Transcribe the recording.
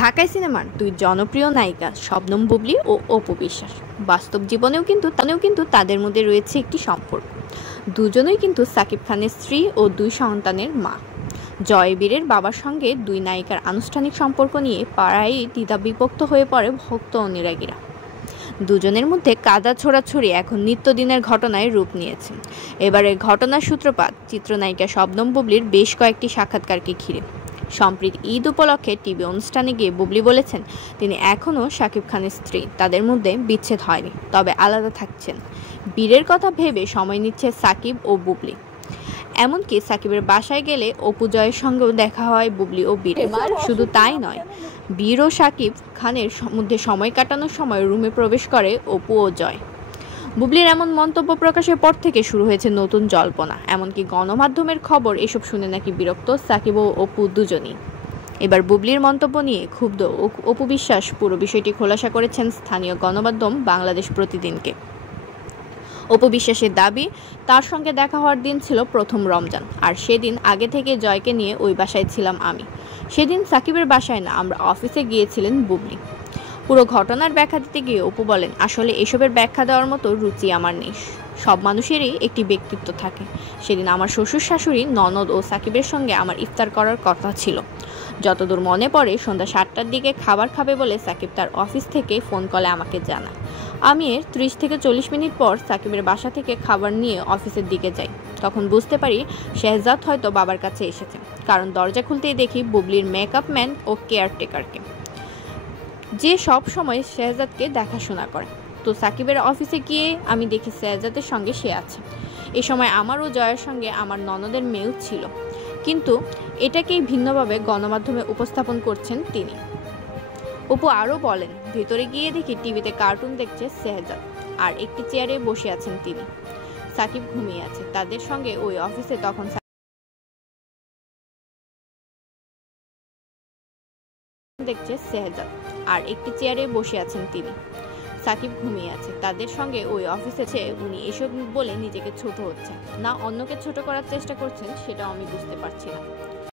ঢাকাই সিনেমার দুই জনপ্রিয় নায়িকা শবনম বুবলী ও অপু বিশ্বাস। বাস্তব জীবনেও কিন্তু তাদের মধ্যে রয়েছে একটি সম্পর্ক। দুজনেই কিন্তু সাকিব খানের স্ত্রী ও দুই সন্তানের মা। জয়বীরের বাবার সঙ্গে দুই নায়িকার আনুষ্ঠানিক সম্পর্ক নিয়ে পাড়ায় দ্বিধাবিভক্ত হয়ে পড়ে ভক্ত অনুরাগীরা। দুজনের মধ্যে কাদা ছোড়াছুড়ি এখন নিত্যদিনের ঘটনায় রূপ নিয়েছে। এবারের ঘটনার সূত্রপাত চিত্রনায়িকা শবনম বুবলীর বেশ কয়েকটি সাক্ষাৎকারকে ঘিরে। সম্প্রতি ঈদ উপলক্ষে টিভি অনুষ্ঠানে গিয়ে বুবলী বলেছেন, তিনি এখনও সাকিব খানের স্ত্রী, তাদের মধ্যে বিচ্ছেদ হয়নি, তবে আলাদা থাকছেন। বীরের কথা ভেবে সময় নিচ্ছে সাকিব ও বুবলী। এমনকি সাকিবের বাসায় গেলে অপু জয়ের সঙ্গেও দেখা হয় বুবলী ও বীরের। শুধু তাই নয়, বীর ও সাকিব খানের মধ্যে সময় কাটানোর সময় রুমে প্রবেশ করে অপু ও জয়। বুবলীর এমন মন্তব্য প্রকাশের পর থেকে শুরু হয়েছে নতুন জল্পনা। এমনকি গণমাধ্যমের খবর এসব শুনে নাকি বিরক্ত সাকিব ও অপু দুজনই। এবার বুবলীর মন্তব্য নিয়ে ক্ষুব্ধ অপু বিশ্বাস পুরো বিষয়টি খোলাসা করেছেন স্থানীয় গণমাধ্যম বাংলাদেশ প্রতিদিনকে। অপু বিশ্বাসের দাবি, তার সঙ্গে দেখা হওয়ার দিন ছিল প্রথম রমজান, আর সেদিন আগে থেকে জয়কে নিয়ে ওই বাসায় ছিলাম আমি। সেদিন সাকিবের বাসায় না, আমরা অফিসে গিয়েছিলেন বুবলী। পুরো ঘটনার ব্যাখ্যা দিতে গিয়ে অপু বলেন, আসলে এসবের ব্যাখ্যা দেওয়ার মতো রুচি আমার নেই। সব মানুষেরই একটি ব্যক্তিত্ব থাকে। সেদিন আমার শ্বশুর শাশুড়ি, ননদ ও সাকিবের সঙ্গে আমার ইফতার করার কথা ছিল। যতদূর মনে পড়ে সন্ধ্যা 7টার দিকে খাবার খাবে বলে সাকিব তার অফিস থেকে ফোন কলে আমাকে জানায়। আমি এর 30 থেকে 40 মিনিট পর সাকিবের বাসা থেকে খাবার নিয়ে অফিসের দিকে যাই। তখন বুঝতে পারি শেহজাদ হয়তো বাবার কাছে এসেছে, কারণ দরজা খুলতেই দেখি বুবলীর মেকআপ ম্যান ও কেয়ারটেকারকে, যে সব সময় শেহজাদকে দেখাশোনা করে। তো সাকিবের অফিসে গিয়ে আমি দেখি শেহজাদের সঙ্গে সে আছে। এ সময় আমার ও জয়ের সঙ্গে আমার ননদের মেয়েও ছিল, কিন্তু এটাকেই ভিন্নভাবে গণমাধ্যমে উপস্থাপন করছেন তিনি। অপু আরও বলেন, ভেতরে গিয়ে দেখি টিভিতে কার্টুন দেখছে শেহজাদ, আর একটি চেয়ারে বসে আছেন তিনি। সাকিব ঘুমিয়ে আছে। তাদের সঙ্গে ওই অফিসে তখন দেখছে শেহজাদ, আর একটি চেয়ারে বসে আছেন তিনি। সাকিব ঘুমিয়ে আছে। তাদের সঙ্গে ওই অফিসে উনি এসব বলে নিজেকে ছোট হচ্ছেন না অন্যকে ছোট করার চেষ্টা করছেন, সেটাও আমি বুঝতে পারছি না।